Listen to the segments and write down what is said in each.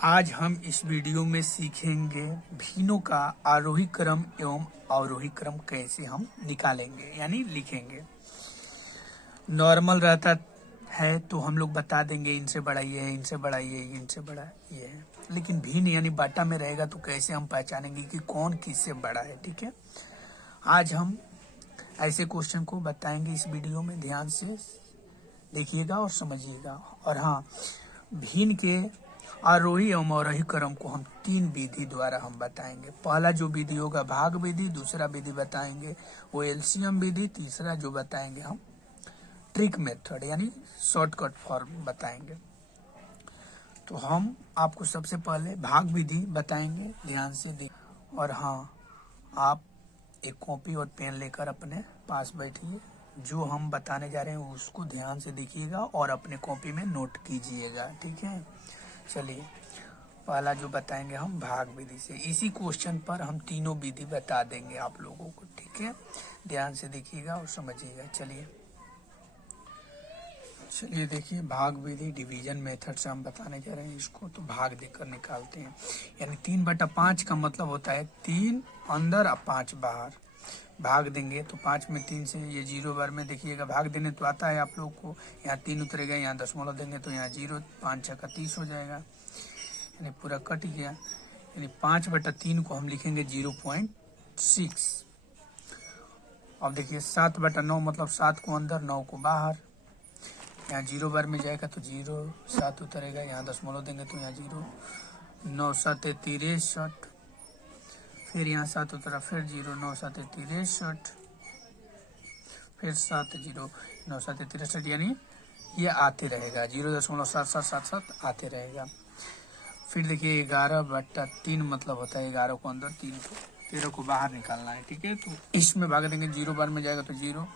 आज हम इस वीडियो में सीखेंगे भिन्नों का आरोही क्रम एवं अवरोही क्रम कैसे हम निकालेंगे यानी लिखेंगे। नॉर्मल रहता है तो हम लोग बता देंगे इनसे बड़ा ये है, इनसे बड़ा ये है, इनसे बड़ा ये है। लेकिन भिन्न यानी बाटा में रहेगा तो कैसे हम पहचानेंगे कि कौन किससे बड़ा है। ठीक है, आज हम ऐसे क्वेश्चन को बताएंगे इस वीडियो में, ध्यान से देखिएगा और समझिएगा। और हाँ, भिन्न के आरोही एवं अवरोही क्रम को हम 3 विधि द्वारा हम बताएंगे। पहला जो विधि होगा भाग विधि, दूसरा विधि बताएंगे वो एलसीएम विधि, तीसरा जो बताएंगे हम ट्रिक मेथड यानी शॉर्टकट फॉर्म बताएंगे। तो हम आपको सबसे पहले भाग विधि बताएंगे, ध्यान से देख। और हाँ, आप एक कॉपी और पेन लेकर अपने पास बैठिए, जो हम बताने जा रहे हैं उसको ध्यान से देखिएगा और अपने कॉपी में नोट कीजिएगा। ठीक है, चलिए पहला जो बताएंगे हम भाग विधि से। इसी क्वेश्चन पर हम तीनों विधि बता देंगे आप लोगों को। ठीक है, ध्यान से देखिएगा और समझिएगा। चलिए देखिए, भाग विधि डिवीजन मेथड से हम बताने जा रहे हैं इसको। तो भाग देकर निकालते हैं, यानी 3/5 का मतलब होता है 3 अंदर और 5 बाहर। भाग देंगे तो 5 में 3 से ये 0 बार में देखिएगा भाग देने तो आता है आप लोग को। यहाँ 3 उतरेगा, यहाँ दशमलव देंगे तो यहाँ 0, 5 छक्का 30 हो जाएगा, यानी पूरा कट गया। यानी 5/3 को हम लिखेंगे 0.6। अब देखिए 7/9 मतलब 7 को अंदर 9 को बाहर। यहाँ 0 बार में जाएगा तो 0, 7 उतरेगा, यहाँ दशमलव देंगे तो यहाँ 0, 9 7 63, फिर यहाँ 7 उतरा फिर 0, 9 7 63, फिर 7 0, 9 7 63, यानी ये आते रहेगा 0.7777 आते रहेगा। फिर देखिए 11/3 मतलब होता है 11 को अंदर, 13 को बाहर निकालना है। ठीक है, तो इसमें भाग देंगे 0 बार में जाएगा तो 0,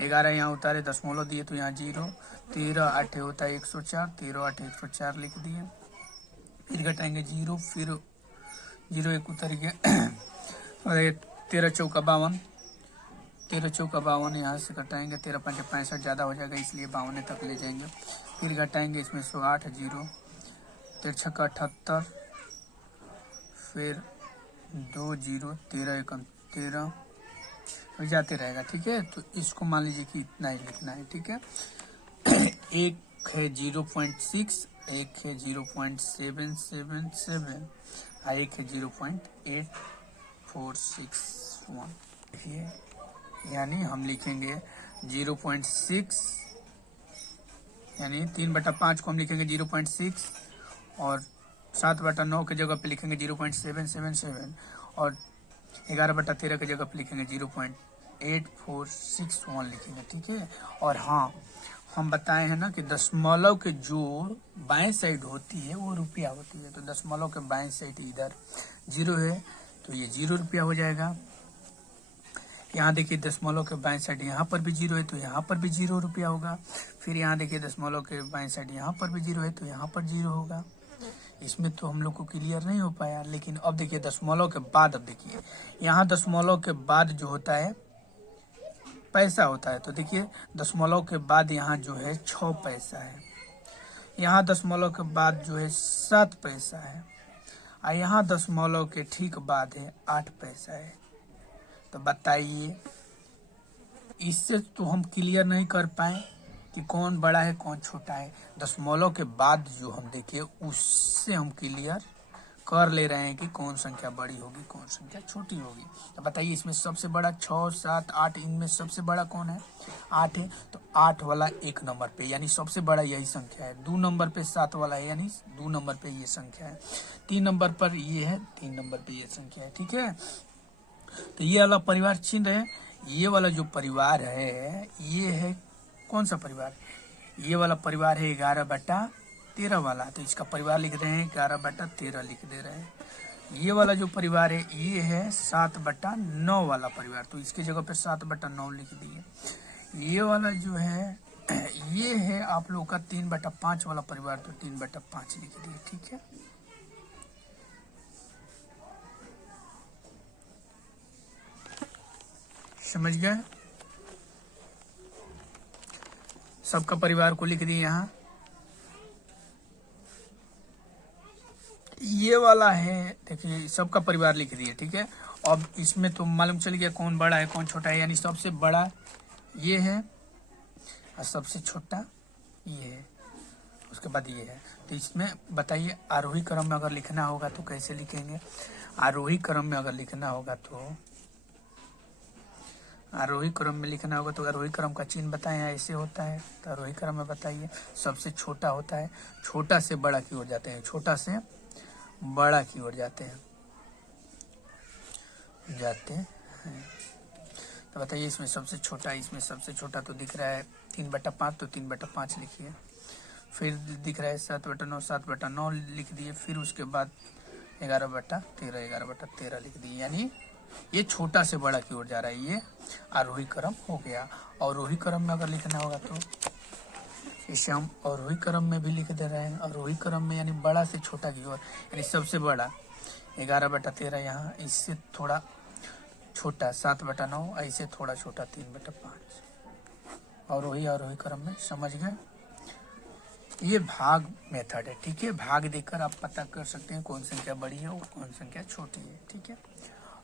11 यहाँ उतारे दशमलव दिए तो यहाँ 0, 13 8 होता है 104, 13 8 104 लिख दिए। फिर घटाएंगे 0, फिर 0 1 उतर गया 13 चौका 52, 13 चौका 52 यहाँ से घटाएंगे, 13 5 65 ज़्यादा हो जाएगा इसलिए 52 तक ले जाएंगे। फिर घटाएंगे इसमें 108 0, 13 छक्का 78, फिर 2 0, 13 1 13 जाते रहेगा। ठीक है, तो इसको मान लीजिए कि इतना ही लिखना है। ठीक है, एक है 0.6, एक है 0.777 और एक है 0.8461। देखिए, यानी हम लिखेंगे 0.6, यानी 3/5 को हम लिखेंगे 0.6 और 7/9 की जगह पे लिखेंगे 0.777 और 11/13 की जगह पे लिखेंगे 0.8461 लिखेंगे। ठीक है, और हाँ, हम बताए हैं ना कि दशमलव के जो बाएं साइड होती है वो रुपया होती है। तो दशमलव के बाएं साइड इधर 0 है तो ये 0 रुपया हो जाएगा। यहाँ देखिए दशमलव के बाएं साइड यहाँ पर भी 0 है तो यहाँ पर भी 0 रुपया होगा। फिर यहाँ देखिए दशमलव के बाएं साइड यहाँ पर भी 0 है तो यहाँ पर 0 होगा। इसमें तो हम लोग को क्लियर नहीं हो पाया। लेकिन अब देखिए दशमलव के बाद, अब देखिए यहाँ दशमलव के बाद जो होता है पैसा होता है। तो देखिए दशमलव के बाद यहाँ जो है 6 पैसा है, यहाँ दशमलव के बाद जो है 7 पैसा है, और यहाँ दशमलव के ठीक बाद है 8 पैसा है। तो बताइए, इससे तो हम क्लियर नहीं कर पाए कि कौन बड़ा है कौन छोटा है। दशमलव के बाद जो हम देखे उससे हम क्लियर कर ले रहे हैं कि कौन संख्या बड़ी होगी कौन संख्या छोटी होगी। तो बताइए, इसमें सबसे बड़ा 6 7 8, इनमें सबसे बड़ा कौन है? 8 है। तो 8 वाला 1 नंबर पे यानी सबसे बड़ा यही संख्या है। 2 नंबर पे 7 वाला है यानी 2 नंबर पे ये संख्या है। 3 नंबर पर ये है, 3 नंबर पे ये संख्या है। ठीक है, तो ये वाला परिवार चिन्ह है। ये वाला जो परिवार है ये है कौन सा परिवार? ये वाला परिवार है 11/13 वाला। तो इसका परिवार लिख रहे हैं 11/13 लिख दे रहे हैं। ये वाला जो परिवार है ये है 7/9 वाला परिवार, तो इसकी जगह पे 7/9 लिख दिए। ये वाला जो है ये है आप लोग का 3/5 वाला परिवार, तो 3/5 लिख दिए। ठीक है, समझ गए? सबका परिवार को लिख दिए यहाँ। ये वाला है, देखिए सबका परिवार लिख दिए, ठीक है। अब इसमें तो मालूम चल गया कौन बड़ा है कौन छोटा है, यानी सबसे बड़ा ये है और सबसे छोटा ये है, उसके बाद ये है। तो इसमें बताइए आरोही क्रम में अगर लिखना होगा तो कैसे लिखेंगे? आरोही क्रम में अगर लिखना होगा तो आरोही क्रम में लिखना होगा तो आरोही क्रम का चिन्ह बताएं, ऐसे होता है। तो आरोही क्रम में बताइए सबसे छोटा होता है, छोटा से बड़ा की ओर जाते हैं, छोटा से बड़ा की ओर जाते हैं। तो बताइए इसमें सबसे छोटा, इसमें सबसे छोटा तो दिख रहा है 3/5, तो 3/5 लिखिए। फिर दिख रहा है 7/9, 7/9 लिख दिए। फिर उसके बाद 11/13, 11/13 लिख दिए। यानी ये छोटा से बड़ा की ओर जा रहा है, ये आरोही क्रम हो गया। और आरोही क्रम में अगर लिखना होगा तो इसे हम आरोही क्रम में भी लिख दे रहे हैं। आरोही क्रम में यानी बड़ा से छोटा की ओर, यानी सबसे बड़ा 11/13 यहाँ, इससे थोड़ा छोटा 7/9, ऐसे थोड़ा छोटा 3/5। और वही आरोही क्रम में, समझ गए? ये भाग मेथड है, ठीक है। भाग देकर आप पता कर सकते हैं कौन संख्या बड़ी है और कौन संख्या छोटी है, ठीक है।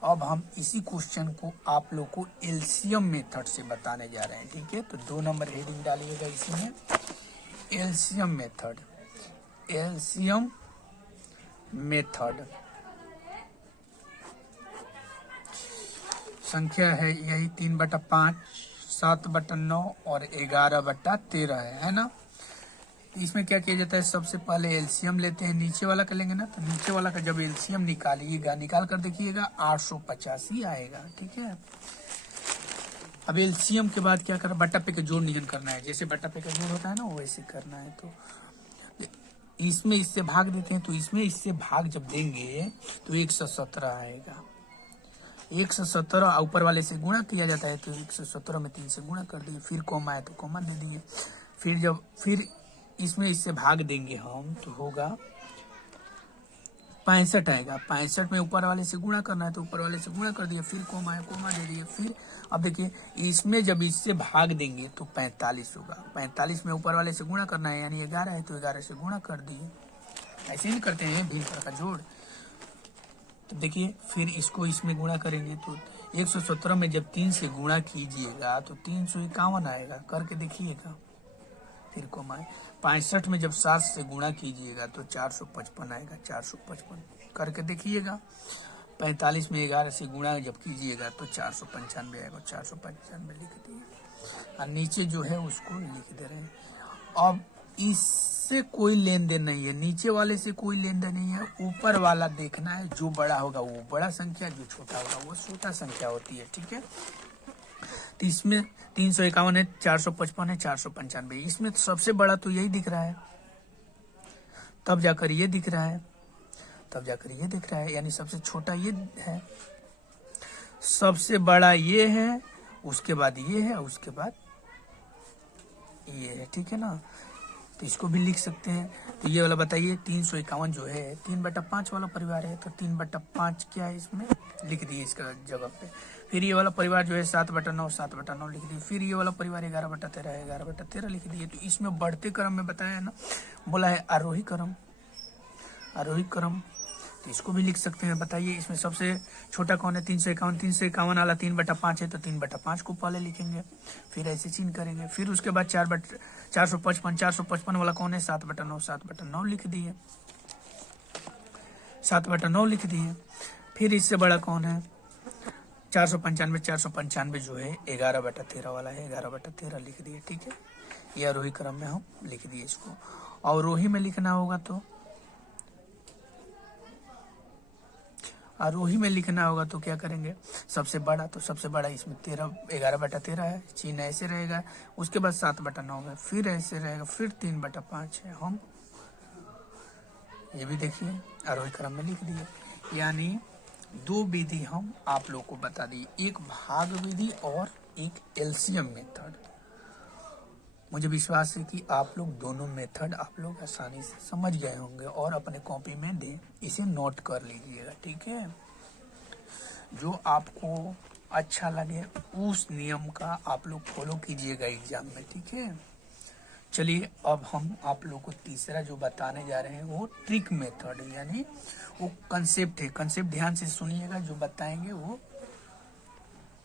अब हम इसी क्वेश्चन को आप लोग को एलसीएम मेथड से बताने जा रहे हैं, ठीक है। तो 2 नंबर हेडिंग डालिएगा इसी में, एलसीएम मेथड। एलसीएम मेथड संख्या है यही 3/5, 7/9 और 11/13 है ना। इसमें क्या किया जाता है, सबसे पहले एलसीएम लेते हैं, नीचे वाला कर लेंगे ना। तो नीचे वाला का जब एलसीएम निकालिएगा, निकाल कर देखिएगा 885 आएगा, ठीक है। अब एलसीएम के बाद क्या करना, बट्टा पे का जोड़ नियन करना है, जैसे बट्टा पे का जोड़ होता है ना वैसे करना है। तो इसमें इससे भाग देते हैं, तो इसमें इससे भाग जब देंगे तो 117 आएगा। 117 ऊपर वाले से गुणा किया जाता है, तो 117 में 3 से गुणा कर दिए। फिर कॉमा है तो कॉमा दे दिए। फिर इसमें इससे भाग देंगे हम तो होगा 65 आएगा। 65 में ऊपर वाले से गुणा करना है, तो ऊपर वाले से गुणा कर दिए। फिर कॉमा है, कॉमा दे दिए। फिर अब देखिए इसमें जब इससे भाग देंगे तो 45 होगा। 45 में ऊपर वाले से गुणा करना है, यानी 11 है तो 11 से गुणा कर दिए। ऐसे ही करते हैं भिन्न का जोड़। तो देखिए फिर इसको इसमें गुणा करेंगे तो 117 में जब 3 से गुणा कीजिएगा तो 351 आएगा, करके देखिएगा। फिर कॉमा है। 65 में जब 7 से गुणा कीजिएगा तो 455 आएगा, 455 करके देखिएगा। 45 में 11 से गुणा जब कीजिएगा तो 495 आएगा, 495 लिख दिए। और नीचे जो है उसको लिख दे रहे हैं। अब इससे कोई लेन देन नहीं है, नीचे वाले से कोई लेन देन नहीं है। ऊपर वाला देखना है, जो बड़ा होगा वो बड़ा संख्या, जो छोटा होगा वो छोटा संख्या होती है, ठीक है। तो इसमें 351 है, 455 है, 495। इसमें तो सबसे बड़ा तो यही दिख रहा है, तब जाकर ये दिख रहा है, तब जाकर ये दिख रहा है, यानी सबसे छोटा ये है, सबसे बड़ा ये है, उसके बाद ये है, उसके बाद ये है, ठीक है ना। तो इसको भी लिख सकते हैं। तो ये वाला बताइए 351 जो है 3/5 वाला परिवार है, तो 3/5 क्या है इसमें लिख दिए इसका जगह पे। फिर ये वाला परिवार जो है 7/9, 7/9 लिख दिए। फिर ये वाला परिवार 11/13 है, 11/13 लिख दिए। तो इसमें बढ़ते क्रम में बताया है ना, बोला है आरोही क्रम, आरोही क्रम। तो इसको भी लिख सकते हैं। बताइए इसमें सबसे छोटा कौन है, 351। 351 वाला 3/5 है, तो 3/5 को पहले लिखेंगे, फिर ऐसे चिन्ह करेंगे। फिर उसके बाद 455, 455 वाला कौन है, 7/9, 7/9 लिख दिए, 7/9 लिख दिए। फिर इससे बड़ा कौन है 495, 495 जो है 11/13 वाला है, 11/13 लिख दिए, ठीक है। ये आरोही क्रम में हम लिख दिए इसको। और रोही में लिखना होगा तो आरोही में लिखना होगा तो क्या करेंगे, सबसे बड़ा, तो सबसे बड़ा इसमें 11/13 है, चिन्ह ऐसे रहेगा। उसके बाद 7/9 है, फिर ऐसे रहेगा, फिर 3/5 है। हम ये भी देखिए आरोही क्रम में लिख दिए। यानी 2 विधि हम आप लोग को बता दी, एक भाग विधि और एक एलसीएम मेथड। मुझे विश्वास है कि आप लोग दोनों मेथड आप लोग आसानी से समझ गए होंगे और अपने कॉपी में दे इसे नोट कर लीजिएगा, ठीक है। जो आपको अच्छा लगे उस नियम का आप लोग फॉलो कीजिएगा एग्जाम में, ठीक है। चलिए अब हम आप लोग को तीसरा जो बताने जा रहे हैं वो ट्रिक मेथड है, यानी वो कंसेप्ट है। कंसेप्ट ध्यान से सुनिएगा, जो बताएंगे वो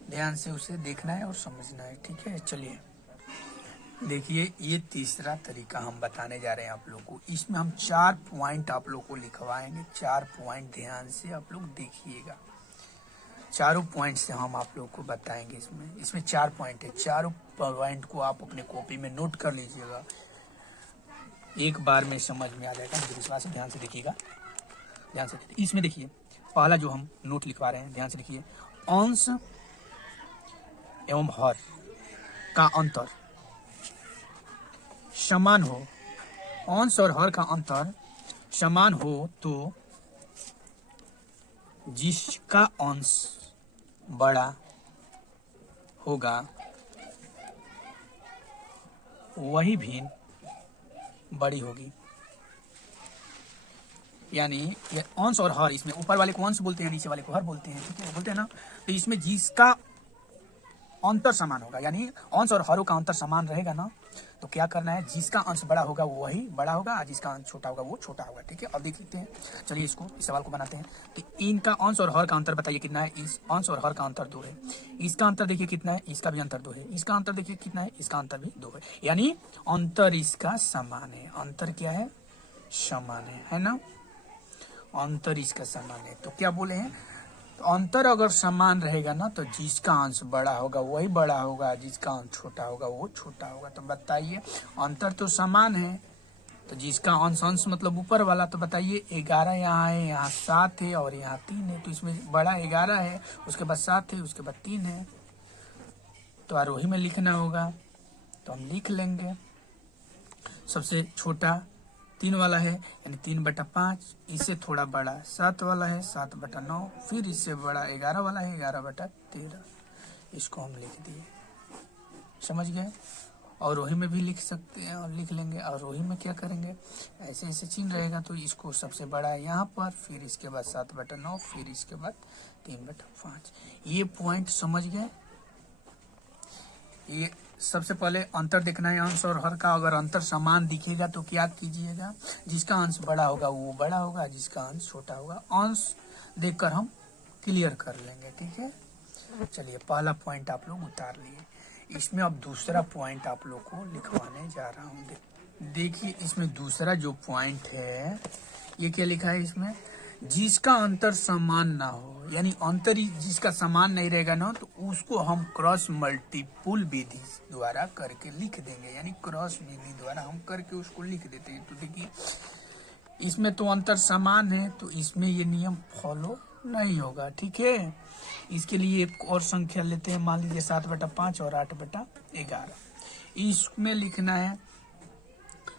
ध्यान से उसे देखना है और समझना है, ठीक है। चलिए देखिए, ये तीसरा तरीका हम बताने जा रहे हैं आप लोग को। इसमें हम 4 पॉइंट आप लोग को लिखवाएंगे। 4 पॉइंट ध्यान से आप लोग देखिएगा। चारों पॉइंट से हम आप लोग को बताएंगे। इसमें 4 पॉइंट है। चारों पॉइंट को आप अपने कॉपी में नोट कर लीजिएगा, एक बार में समझ में आ जाएगा, मुझे विश्वास है। ध्यान से देखिएगा, ध्यान से। इसमें देखिए, पहला जो हम नोट लिखवा रहे हैं, ध्यान से देखिए। अंश एवं हर का अंतर समान हो, अंश और हर का अंतर समान हो तो जिसका अंश बड़ा होगा वही भिन्न बड़ी होगी। यानी ये अंश और हर, इसमें ऊपर वाले को अंश बोलते हैं, नीचे वाले को हर बोलते हैं, ठीक है, बोलते हैं ना। तो इसमें जिसका अंतर समान होगा, यानी अंश और हरों का अंतर समान रहेगा ना, तो क्या करना है, जिसका अंश बड़ा होगा वही बड़ा होगा और जिसका अंश छोटा होगा वो छोटा होगा, ठीक है। अब देख लेते हैं, चलिए इस सवाल को बनाते हैं कि इनका अंश और हर का अंतर बताइए कितना है। इस अंश और हर का अंतर 2 है। इसका अंतर देखिए कितना है, इसका भी अंतर 2 है। इसका अंतर देखिए कितना है, इसका अंतर भी 2 है। यानी अंतर इसका समान है। अंतर क्या है, समान है ना। अंतर इसका समान है, तो क्या बोले हैं, तो अंतर अगर समान रहेगा ना, तो जिसका अंश बड़ा होगा वही बड़ा होगा, जिसका अंश छोटा होगा वो छोटा होगा। तो बताइए, अंतर तो समान है, तो जिसका अंश, अंश मतलब ऊपर वाला, तो बताइए 11 यहाँ है, यहाँ 7 है और यहाँ 3 है। तो इसमें बड़ा 11 है, उसके बाद 7 है, उसके बाद 3 है, तो आरोही में लिखना होगा, तो हम लिख लेंगे। सबसे छोटा 3 वाला है, यानी 3/5। इससे थोड़ा बड़ा 7 वाला है, 7/9। फिर इससे बड़ा 11 वाला है, 11/13। इसको हम लिख दिए, समझ गए। और रोही में भी लिख सकते हैं और लिख लेंगे। और रोही में क्या करेंगे, ऐसे ऐसे चिन्ह रहेगा, तो इसको सबसे बड़ा है यहाँ पर, फिर इसके बाद 7/9, फिर इसके बाद 3/5। ये पॉइंट समझ गए। ये सबसे पहले अंतर देखना है अंश और हर का। अगर अंतर समान दिखेगा तो क्या कीजिएगा, जिसका अंश बड़ा होगा वो बड़ा होगा, जिसका अंश छोटा होगा अंश देखकर हम क्लियर कर लेंगे, ठीक है। चलिए पहला पॉइंट आप लोग उतार लिए। इसमें अब दूसरा पॉइंट आप लोग को लिखवाने जा रहा हूँ। देखिए इसमें दूसरा जो पॉइंट है, ये क्या लिखा है इसमें, जिसका अंतर समान ना हो, यानी अंतर जिसका समान नहीं रहेगा ना, तो उसको हम क्रॉस मल्टीपुल विधि द्वारा करके लिख देंगे। यानी क्रॉस विधि द्वारा हम करके उसको लिख देते हैं। तो देखिए इसमें तो अंतर समान है, तो इसमें ये नियम फॉलो नहीं होगा, ठीक है। इसके लिए एक और संख्या लेते हैं, मान लीजिए 7/5 और 8/11। इसमें लिखना है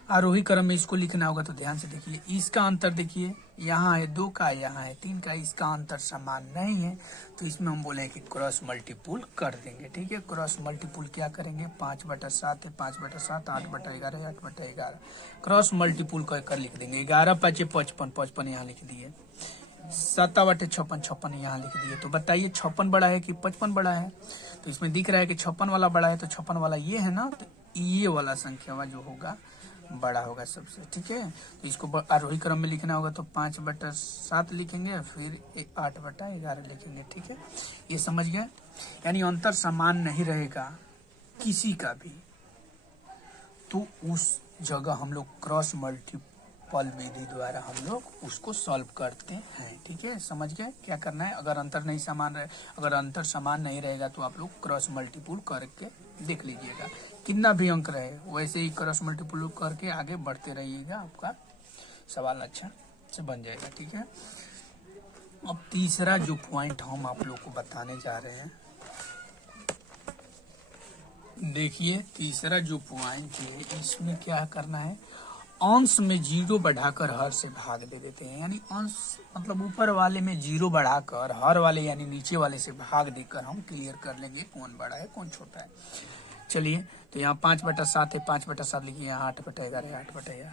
आरोही क्रम में, इसको लिखना होगा। तो ध्यान से देखिए, इसका अंतर देखिए, यहाँ है 2 का, यहाँ है 3 का, इसका अंतर समान नहीं है, तो इसमें हम बोले कि क्रॉस मल्टीपुल कर देंगे, ठीक है। क्रॉस मल्टीपुल क्या करेंगे, 5/7 है, 5/7, 8/11 है, 8/11 क्रॉस मल्टीपुल कर लिख देंगे। 11×5 55, 55 यहाँ लिख दिए। 7/56, 56 यहाँ लिख दिए। तो बताइए 56 बड़ा है कि 55 बड़ा है। तो इसमें दिख रहा है कि 56 वाला बड़ा है, तो 56 वाला ये है ना, तो ये वाला संख्या जो होगा बड़ा होगा सबसे, ठीक है। तो इसको आरोही क्रम में लिखना होगा, तो 5/7 लिखेंगे, फिर 8/11 लिखेंगे, ठीक है। ये समझ गए। यानी अंतर समान नहीं रहेगा किसी का भी, तो उस जगह हम लोग क्रॉस मल्टीपल विधि द्वारा हम लोग उसको सॉल्व करते हैं, ठीक है। समझ गए क्या करना है। अगर अंतर नहीं समान रहे, अगर अंतर समान नहीं रहेगा, तो आप लोग क्रॉस मल्टीपुल करके देख लीजिएगा। कितना भी अंक रहे वैसे ही क्रॉस मल्टीपुल करके आगे बढ़ते रहिएगा, आपका सवाल अच्छा से बन जाएगा, ठीक है। अब तीसरा जो पॉइंट हम आप लोग को बताने जा रहे हैं, देखिए तीसरा जो पॉइंट है, इसमें क्या करना है, अंश में 0 बढ़ाकर हर से भाग दे देते हैं। यानी अंश मतलब ऊपर वाले में 0 बढ़ाकर हर वाले यानी नीचे वाले से भाग देकर हम क्लियर कर लेंगे कौन बड़ा है कौन छोटा है। चलिए, तो यहाँ 5/7 है, 5/7 लिखिए, यहाँ 8/11 है, 8/11,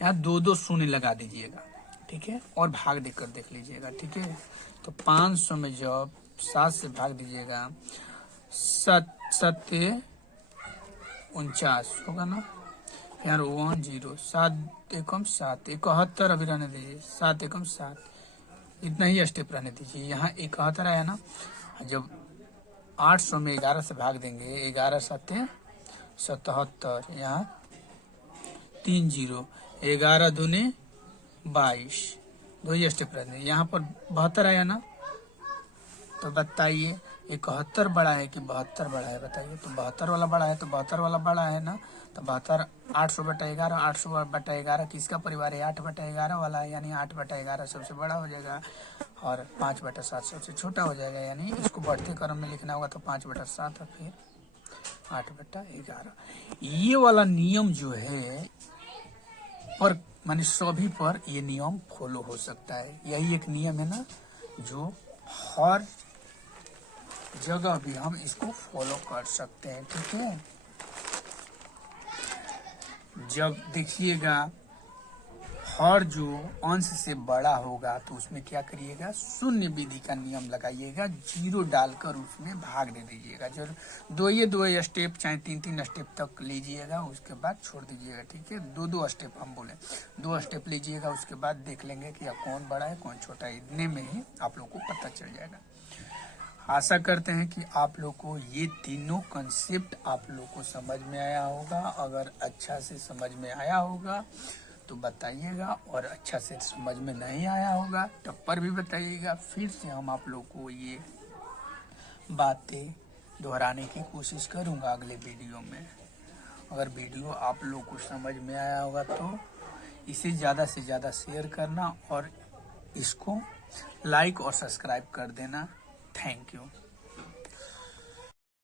यहाँ 2 शून्य लगा दीजिएगा, ठीक है, और भाग देकर देख लीजिएगा, ठीक है। तो 500 में जब 7 से भाग दीजिएगा, 7 7 49 होगा ना, यहाँ 1 0 7 एकम 7 71 अभी रहने दीजिए, 7 एकम 7, इतना ही स्टेप रहने दीजिए। यहाँ 71 आया ना, जब 800 में 11 से भाग देंगे, 11 7 77, यहाँ 3 0, 11 दूने 22, 2 ही स्टेप रहने दीजिए। यहाँ पर 72 आया ना, तो बताइए 71 बड़ा है कि 72 बड़ा है, बताइए। तो 72 वाला बड़ा है, तो 72 वाला बड़ा है ना, तो 72 800/11, 800/11 किसका परिवार है, 8/11 वाला है, यानी 8/11 सबसे बड़ा हो जाएगा और 5/7 सबसे छोटा हो जाएगा। यानी इसको बढ़ते क्रम में लिखना होगा, तो 5/7 और फिर 8/11। ये वाला नियम जो है पर माने सभी पर ये नियम फॉलो हो सकता है। यही एक नियम है ना जो हर जगह भी हम इसको फॉलो कर सकते हैं, ठीक है। जब देखिएगा हर जो अंश से बड़ा होगा तो उसमें क्या करिएगा, शून्य विधि का नियम लगाइएगा, 0 डालकर उसमें भाग दे दीजिएगा। जो 2 स्टेप चाहे 3 स्टेप तक लीजिएगा, उसके बाद छोड़ दीजिएगा, ठीक है। 2 स्टेप हम बोले, 2 स्टेप लीजिएगा, उसके बाद देख लेंगे कि कौन बड़ा है कौन छोटा है। इतने में ही आप लोग को पता चल जाएगा। आशा करते हैं कि आप लोग को ये तीनों कंसेप्ट आप लोग को समझ में आया होगा। अगर अच्छा से समझ में आया होगा तो बताइएगा, और अच्छा से समझ में नहीं आया होगा तब पर भी बताइएगा। फिर से हम आप लोग को ये बातें दोहराने की कोशिश करूँगा अगले वीडियो में। अगर वीडियो आप लोग को समझ में आया होगा तो इसे ज़्यादा से ज़्यादा शेयर करना और इसको लाइक और सब्सक्राइब कर देना। Thank you.